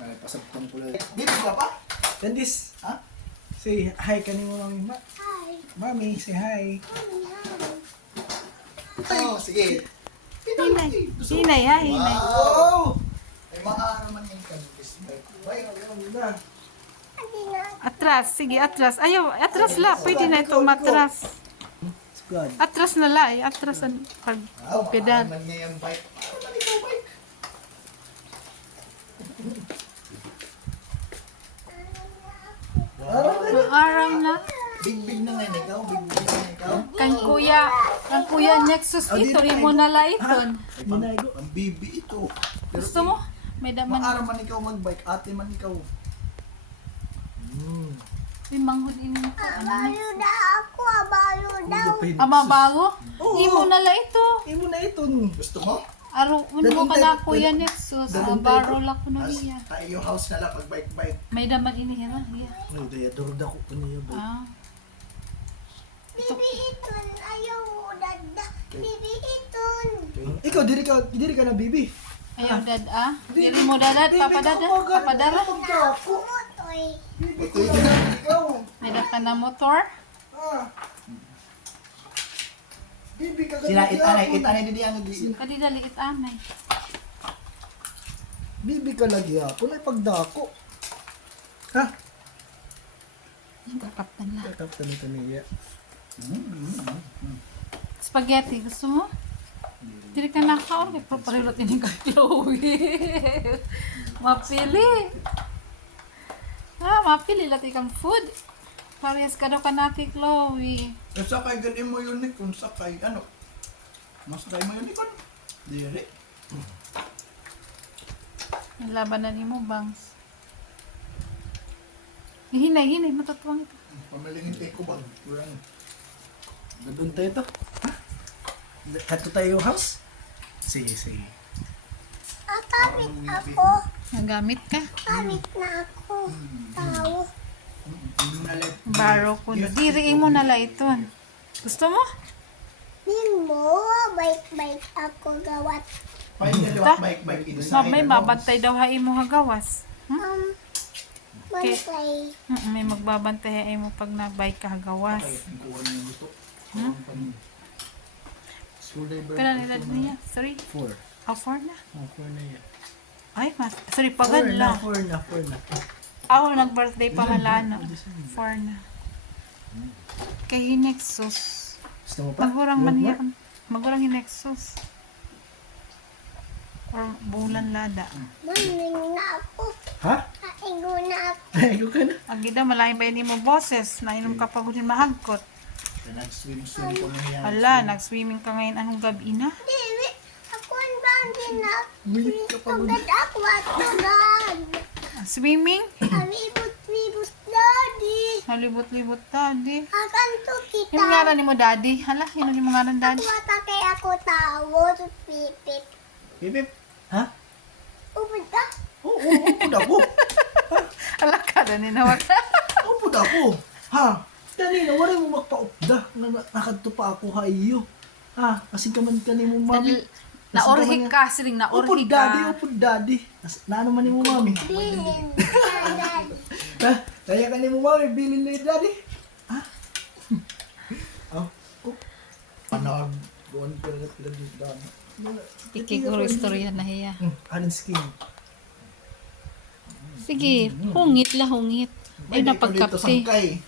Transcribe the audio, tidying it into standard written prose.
Ay, pasagpang ko lang. Bibi ka pa? Candice, Ha? say hi ka ni mo, mami. Hi. Mami, say hi. Mommy, Oh, hi. sige. Hinay. Hinay ha, hinay. Wow! Ay, maaraman yung Candice. Bye. Ganda. Adi na. Atras, sige, atras. Ayaw, atras la. Pwede na ito matras. Squad. Atras na la, atras ang pedal. Maaraman niya yung bike. Maaraman ikaw bike. Araw na. Big na ngayon ikaw. Big na ikaw. Kang kuya Nexus ito, rin mo na la iton. Ay, ang bibi ito. Pero Gusto mo? May daman. maaraman ikaw magbike. Ate man ikaw. May manghod ini mo. Abalo na ako. Abalo daw. Amabago? Oo. Imo na la ito. Imo na ito. Gusto mo? Aro, mo ka na kuya Nexus. Dalawang Baro la ko na As, iya. tayo yung house na lang pag bike. May daman ini ha. Iya. Ay, daya durog ako pa niya ba? Ah. Bibi iton. Ayaw mo dada. Bibi iton. Ikaw, diri ka na, bibi. Ayaw dad ah. Dili mo dadad, papadada, papadara. Na ako motoy. Ito yung ikaw. May da ka na motor. Ah. Bibi ka Sila itanay din ano di. Kadi daliit anay. Bibi ka lagi ako na pagdako. Ha? Kaptan la. Tatap na ito niya. Spaghetti, gusto mo? Dili ka nakaon kay proparilot ini ka Chloe. Mapili. Mapili lati kang food. Parehas ka daw ka nati Chloe. Kung sakay ganin mo yun eh. Kung sakay ano. Masakay mo yun eh. Diri. Yung labanan ni mo, bangs. Hinay, matatuwang ito. Pamalingin ko ba? Kurang. Doon tayo to. Ha? Kato tayo house? Sige. Kapit ako. Nagamit ka. Kapit na ako. Tao. Baro ko na. Diriin mo na la ito. Gusto mo? Din mo. Bike ako gawat. Pahinga bike inside. May mabantay daw hain mo hagawas. Bantay. May magbabantay hain mo pag na-bike ka hagawas. Kuha niya gusto. Kailan nila niya? 3? 4. 4 na? 4 na yan. Ay, sorry, pagan lang. 4 na. Ako nag-birthday pa halana. 4 na. Kay Nexus. Gusto mo pa? Magurang man yan. Magurang Nexus. Or bulan lada. Maning na ako. Ha? Kaigo na ako. Ego ka na. Agida, malaking ba hindi mo boses? Nainom ka pag din mahagkot. Nag-swim ko na yan. Hala, nag-swimming ka ngayon anong gabi na? Dili. Ako ang bangin na. Milit ka pa. Tugad ako at tugad. Swimming? Alibot-libot daddy. Halibot-libot daddy. Akan to kita. Yung ngaran ni mo daddy? Hala, yun yung ngaran daddy. Matakay ako tawo. Pipip. Bibip. Ha? Upad ka? Oo, upod ako. Hala ka na ninawag. Upod ako. Ha? Kanina, wala mo magpaupda. Nakadto pa ako ha iyo. Ha? Kasi ka man kanimo mami. Naorhi ka, siling naorhi Upod daddy, ka. upod daddy. Naano man ni mo mami? Bilin. Daddy. Ha? Kaya ka ni mo mami, bilin ni daddy. Ha? Oh. Panag. Buwan ko na dito. Ikiguro istorya na hiya. Anong skin? Sige, hungit la hungit. Ay, napagkapsi. Sangkay.